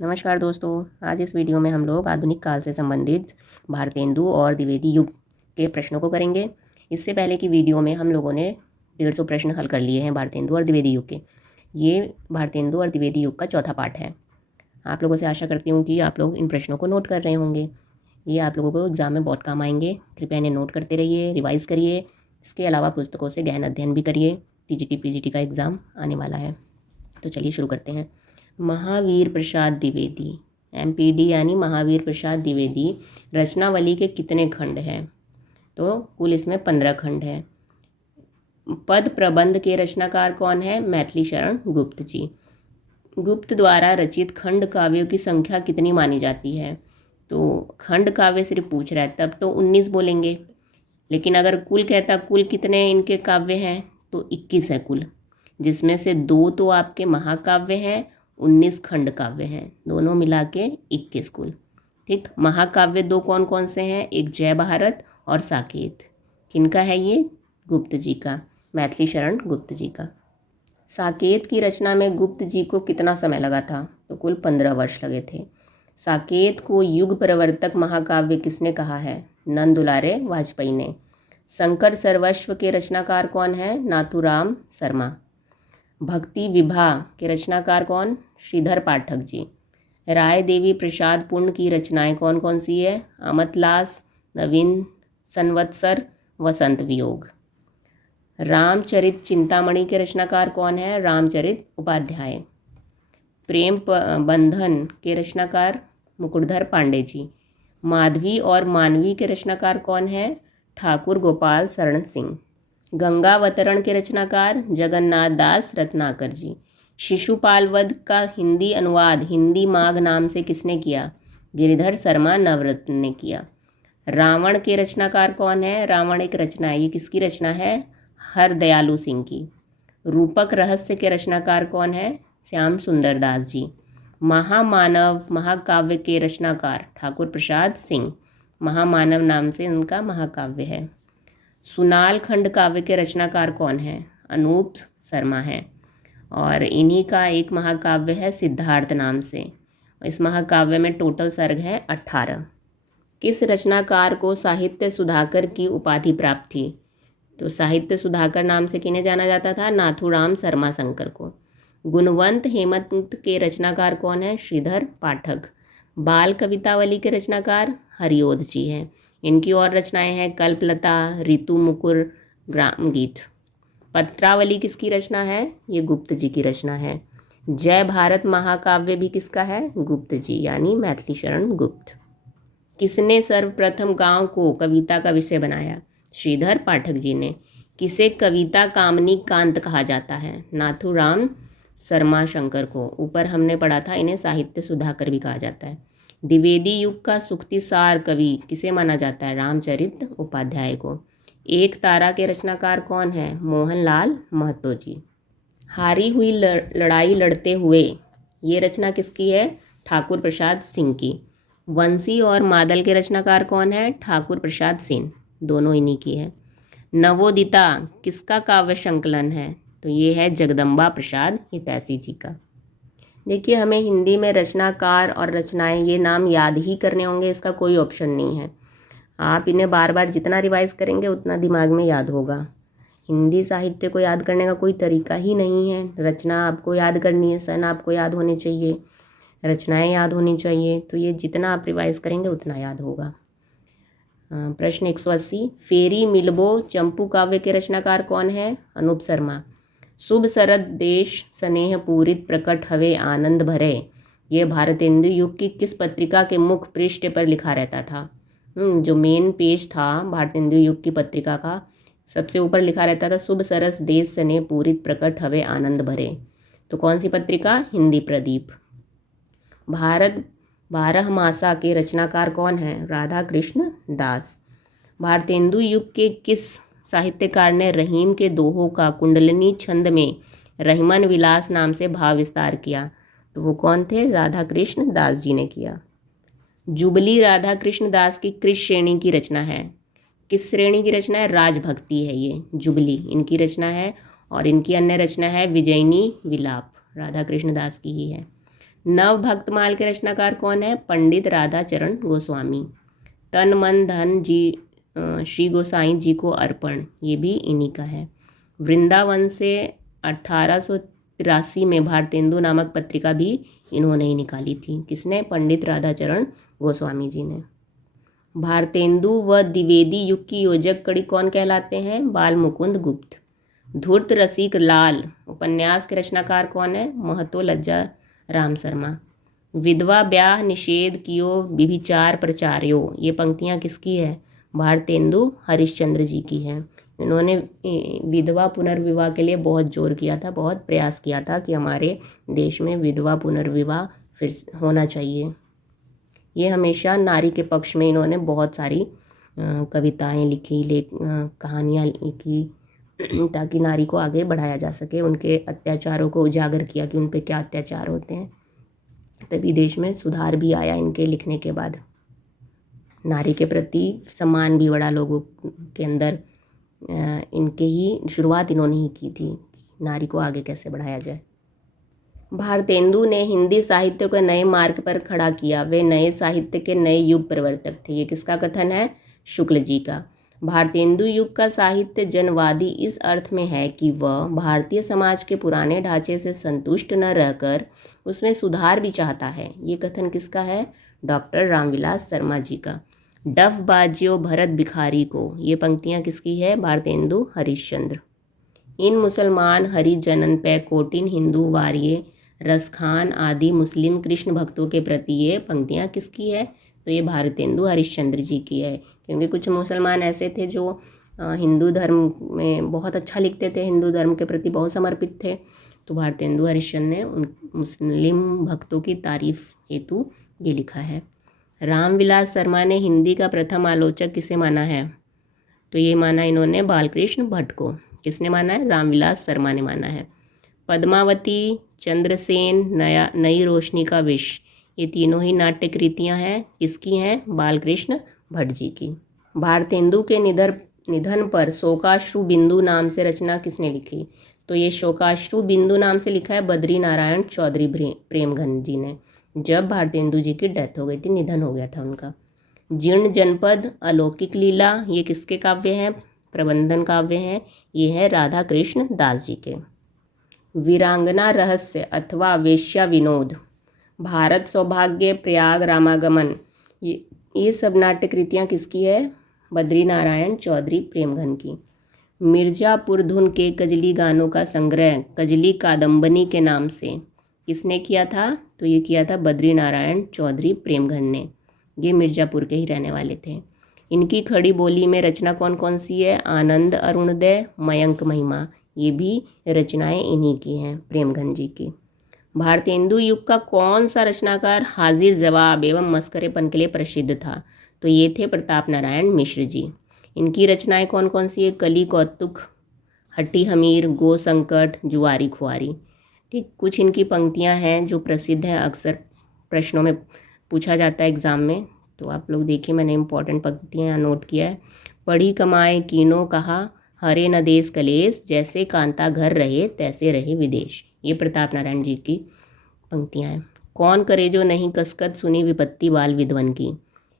नमस्कार दोस्तों, आज इस वीडियो में हम लोग आधुनिक काल से संबंधित भारतेंदु और द्विवेदी युग के प्रश्नों को करेंगे। इससे पहले की वीडियो में हम लोगों ने 150 प्रश्न हल कर लिए हैं भारतेंदु और द्विवेदी युग के। ये भारतेंदु और द्विवेदी युग का चौथा पार्ट है। आप लोगों से आशा करती हूँ कि आप लोग इन प्रश्नों को नोट कर रहे होंगे। ये आप लोगों को एग्ज़ाम में बहुत काम आएंगे। कृपया इन्हें नोट करते रहिए, रिवाइज़ करिए। इसके अलावा पुस्तकों से गहन अध्ययन भी करिए। टीजीटी पीजीटी का एग्ज़ाम आने वाला है। तो चलिए शुरू करते हैं। महावीर प्रसाद द्विवेदी, एमपीडी यानी महावीर प्रसाद द्विवेदी रचनावली के कितने खंड हैं? तो कुल इसमें 15 खंड हैं। पद प्रबंध के रचनाकार कौन है? मैथिली शरण गुप्त जी। गुप्त द्वारा रचित खंड काव्यों की संख्या कितनी मानी जाती है? तो खंड काव्य सिर्फ पूछ रहा है, तब तो 19 बोलेंगे, लेकिन अगर कुल कहता कुल कितने इनके काव्य हैं तो 21 है कुल, जिसमें से 2 तो आपके महाकाव्य हैं, 19 खंड काव्य हैं, दोनों मिला के 21 कुल। ठीक, महाकाव्य 2 कौन कौन से हैं? एक जय भारत और साकेत। किनका है ये? गुप्त जी का, मैथिली शरण गुप्त जी का। साकेत की रचना में गुप्त जी को कितना समय लगा था? तो कुल 15 वर्ष लगे थे। साकेत को युग प्रवर्तक महाकाव्य किसने कहा है? नंद दुलारे वाजपेयी ने। शंकर सर्वस्व के रचनाकार कौन है? नाथूराम शर्मा। भक्ति विभा के रचनाकार कौन? श्रीधर पाठक जी। राय देवी प्रसाद पूर्ण की रचनाएं कौन कौन सी है? अमतलास, नवीन संवत्सर, वसंत वियोग। रामचरित चिंतामणि के रचनाकार कौन है? रामचरित उपाध्याय। प्रेम बंधन के रचनाकार मुकुटधर पांडे जी। माधवी और मानवी के रचनाकार कौन है? ठाकुर गोपाल शरण सिंह। गंगावतरण के रचनाकार जगन्नाथ दास रत्नाकर जी। शिशुपाल वध का हिंदी अनुवाद हिंदी माघ नाम से किसने किया? गिरिधर शर्मा नवरत्न ने किया। रावण के रचनाकार कौन है? रावण एक रचना है, ये किसकी रचना है? हरदयालु सिंह की। रूपक रहस्य के रचनाकार कौन है? श्याम सुंदर दास जी। महामानव महाकाव्य के रचनाकार ठाकुर प्रसाद सिंह, महामानव नाम से उनका महाकाव्य है। सुनाल खंड काव्य के रचनाकार कौन है? अनूप शर्मा है, और इन्हीं का एक महाकाव्य है सिद्धार्थ नाम से। इस महाकाव्य में टोटल सर्ग है 18। किस रचनाकार को साहित्य सुधाकर की उपाधि प्राप्त थी? तो साहित्य सुधाकर नाम से किन्हें जाना जाता था? नाथूराम शर्मा शंकर को। गुणवंत हेमंत के रचनाकार कौन है? श्रीधर पाठक। बाल कवितावली के रचनाकार हरिओध जी हैं। इनकी और रचनाएं हैं कल्पलता, ऋतु मुकुर, ग्राम गीत। पत्रावली किसकी रचना है? ये गुप्त जी की रचना है। जय भारत महाकाव्य भी किसका है? गुप्त जी यानी मैथिली शरण गुप्त। किसने सर्वप्रथम गांव को कविता का विषय बनाया? श्रीधर पाठक जी ने। किसे कविता कामनी कांत कहा जाता है? नाथूराम शर्मा शंकर को। ऊपर हमने पढ़ा था इन्हें साहित्य सुधाकर भी कहा जाता है। द्विवेदी युग का सुक्तिसार कवि किसे माना जाता है? रामचरित उपाध्याय को। एक तारा के रचनाकार कौन है? मोहनलाल महतो जी। हारी हुई लड़ाई लड़ते हुए, ये रचना किसकी है? ठाकुर प्रसाद सिंह की। वंशी और मादल के रचनाकार कौन है? ठाकुर प्रसाद सिंह, दोनों इन्हीं की है। नवोदिता किसका काव्य संकलन है? तो ये है जगदम्बा प्रसाद हितैषी जी का। देखिए, हमें हिंदी में रचनाकार और रचनाएं ये नाम याद ही करने होंगे, इसका कोई ऑप्शन नहीं है। आप इन्हें बार बार जितना रिवाइज करेंगे उतना दिमाग में याद होगा। हिंदी साहित्य को याद करने का कोई तरीका ही नहीं है। रचना आपको याद करनी है, सन आपको याद होने चाहिए, रचनाएं याद होनी चाहिए, तो ये जितना आप रिवाइज करेंगे उतना याद होगा। प्रश्न 180, फेरी मिलबो चंपू काव्य के रचनाकार कौन है? अनूप शर्मा। शुभ शरद देश स्नेह पूरित प्रकट हवे आनंद भरे, ये भारतेंदु युग की किस पत्रिका के मुख्य पृष्ठ पर लिखा रहता था? जो मेन पेज था भारतेंदु युग की पत्रिका का, सबसे ऊपर लिखा रहता था शुभ सरस देश स्नेह पूरित प्रकट हवे आनंद भरे। तो कौन सी पत्रिका? हिंदी प्रदीप। भारत 12 मासा के रचनाकार कौन है? राधा कृष्ण दास। भारतेंदु युग के किस साहित्यकार ने रहीम के दोहों का कुंडलिनी छंद में रहीमन विलास नाम से भाव विस्तार किया? तो वो कौन थे? राधा कृष्ण दास जी ने किया। जुबली राधा कृष्ण दास की किस श्रेणी की रचना है? किस श्रेणी की रचना है? राजभक्ति है ये, जुबली इनकी रचना है, और इनकी अन्य रचना है विजयनी विलाप, राधा कृष्ण दास की ही है। नव भक्तमाल के रचनाकार कौन है? पंडित राधाचरण गोस्वामी। तन मन धन जी श्री गोसाई जी को अर्पण, ये भी इन्हीं का है। वृंदावन से 1883 में भारतेंदु नामक पत्रिका भी इन्होंने ही निकाली थी। किसने? पंडित राधाचरण गोस्वामी जी ने। भारतेंदु व द्विवेदी युग की योजक कड़ी कौन कहलाते हैं? बाल मुकुंद गुप्त। धूर्त रसिक लाल उपन्यास के रचनाकार कौन है? महतो लज्जा राम शर्मा। विधवा ब्याह निषेध कियो विभिचार प्रचार्यो, ये पंक्तियाँ किसकी है? भारतेंदु हरिश्चंद्र जी की है। इन्होंने विधवा पुनर्विवाह के लिए बहुत जोर किया था, बहुत प्रयास किया था कि हमारे देश में विधवा पुनर्विवाह फिर होना चाहिए। ये हमेशा नारी के पक्ष में इन्होंने बहुत सारी कविताएं लिखी, कहानियाँ लिखी ताकि नारी को आगे बढ़ाया जा सके। उनके अत्याचारों को उजागर किया कि उन पे क्या अत्याचार होते हैं। तभी देश में सुधार भी आया इनके लिखने के बाद। नारी के प्रति सम्मान भी बढ़ा लोगों के अंदर। इनके ही शुरुआत इन्होंने ही की थी, नारी को आगे कैसे बढ़ाया जाए। भारतेंदु ने हिंदी साहित्य को नए मार्ग पर खड़ा किया। वे नए साहित्य के नए युग प्रवर्तक थे। ये किसका कथन है? शुक्ल जी का। भारतेंदु युग का साहित्य जनवादी इस अर्थ में है कि वह भारतीय समाज के पुराने ढांचे से संतुष्ट न रहकर उसमें सुधार भी चाहता है। ये कथन किसका है? डॉक्टर रामविलास शर्मा जी का। डफ बाजियो भरत भिखारी को, ये पंक्तियाँ किसकी है? भारतेंदु हरिश्चंद्र। इन मुसलमान हरिजनन पे कोटिन हिंदू वार्ये रसखान आदि मुस्लिम कृष्ण भक्तों के प्रति, ये पंक्तियाँ किसकी है? तो ये भारतेंदु हरिश्चंद्र जी की है। क्योंकि कुछ मुसलमान ऐसे थे जो हिंदू धर्म में बहुत अच्छा लिखते थे, हिंदू धर्म के प्रति बहुत समर्पित थे। तो भारतेंदु हरिश्चंद्र ने उन मुस्लिम भक्तों की तारीफ हेतु ये लिखा है। रामविलास शर्मा ने हिंदी का प्रथम आलोचक किसे माना है? तो ये माना इन्होंने बालकृष्ण भट्ट को। किसने माना है? रामविलास शर्मा ने माना है। पद्मावती, चंद्रसेन, नई रोशनी का विष, ये तीनों ही नाट्य कृतियाँ हैं। किसकी हैं? बालकृष्ण भट्ट जी की। भारतेंदु के निधन पर शोकाश्रु बिंदु नाम से रचना किसने लिखी? तो ये शोकाश्रु बिंदु नाम से लिखा है बद्री नारायण चौधरी प्रेमघन जी ने। जब भारतेंदु जी की डेथ हो गई थी, निधन हो गया था उनका। जीर्ण जनपद, अलौकिक लीला, ये किसके काव्य हैं? प्रबंधन काव्य हैं। ये है राधा कृष्ण दास जी के। वीरांगना रहस्य अथवा वेश्या विनोद, भारत सौभाग्य, प्रयाग रामागमन, ये सब नाट्य कृतियाँ किसकी है? बद्री नारायण चौधरी प्रेमघन की। मिर्जापुर धुन के कजली गानों का संग्रह कजली कादम्बनी के नाम से किसने किया था? तो ये किया था बद्री नारायण चौधरी प्रेमघन ने। ये मिर्जापुर के ही रहने वाले थे। इनकी खड़ी बोली में रचना कौन कौन सी है? आनंद अरुणोदय, मयंक महिमा, ये भी रचनाएं इन्हीं की हैं, प्रेमघन जी की। भारतेंदु युग का कौन सा रचनाकार हाजिर जवाब एवं मस्करेपन के लिए प्रसिद्ध था? तो ये थे प्रताप नारायण मिश्र जी। इनकी रचनाएं कौन कौन सी है? कली कौतुक, हट्टी हमीर, गो संकट, जुआरी खुआरी। ठीक, कुछ इनकी पंक्तियां हैं जो प्रसिद्ध हैं, अक्सर प्रश्नों में पूछा जाता है एग्ज़ाम में। तो आप लोग देखिए, मैंने इंपॉर्टेंट पंक्तियां यहाँ नोट किया है। पढ़ी कमाए कीनो कहा, हरे न देश कलेश, जैसे कांता घर रहे तैसे रहे विदेश, ये प्रताप नारायण जी की पंक्तियाँ हैं। कौन करे जो नहीं कसकत, सुनी विपत्ति बाल विधवन की,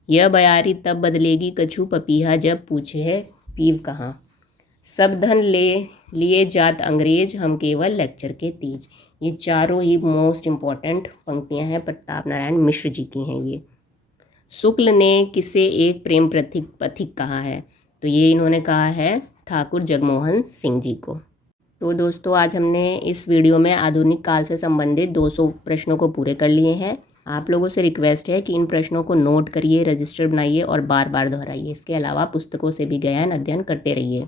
यह बयारी तब बदलेगी कछु पपीहा, जब पूछे है पीव कहाँ, सब धन लिए जात अंग्रेज, हम केवल लेक्चर के तेज। ये चारों ही मोस्ट इम्पॉर्टेंट पंक्तियाँ हैं, प्रताप नारायण मिश्र जी की हैं ये। शुक्ल ने किसे एक प्रेम पथिक कहा है? तो ये इन्होंने कहा है ठाकुर जगमोहन सिंह जी को। तो दोस्तों, आज हमने इस वीडियो में आधुनिक काल से संबंधित 200 प्रश्नों को पूरे कर लिए हैं। आप लोगों से रिक्वेस्ट है कि इन प्रश्नों को नोट करिए, रजिस्टर बनाइए और बार बार दोहराइए। इसके अलावा पुस्तकों से भी गहन अध्ययन करते रहिए।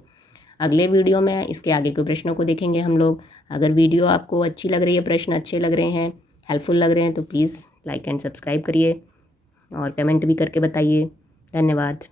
अगले वीडियो में इसके आगे के प्रश्नों को देखेंगे हम लोग। अगर वीडियो आपको अच्छी लग रही है, प्रश्न अच्छे लग रहे हैं, हेल्पफुल लग रहे हैं, तो प्लीज़ लाइक एंड सब्सक्राइब करिए और कमेंट भी करके बताइए। धन्यवाद।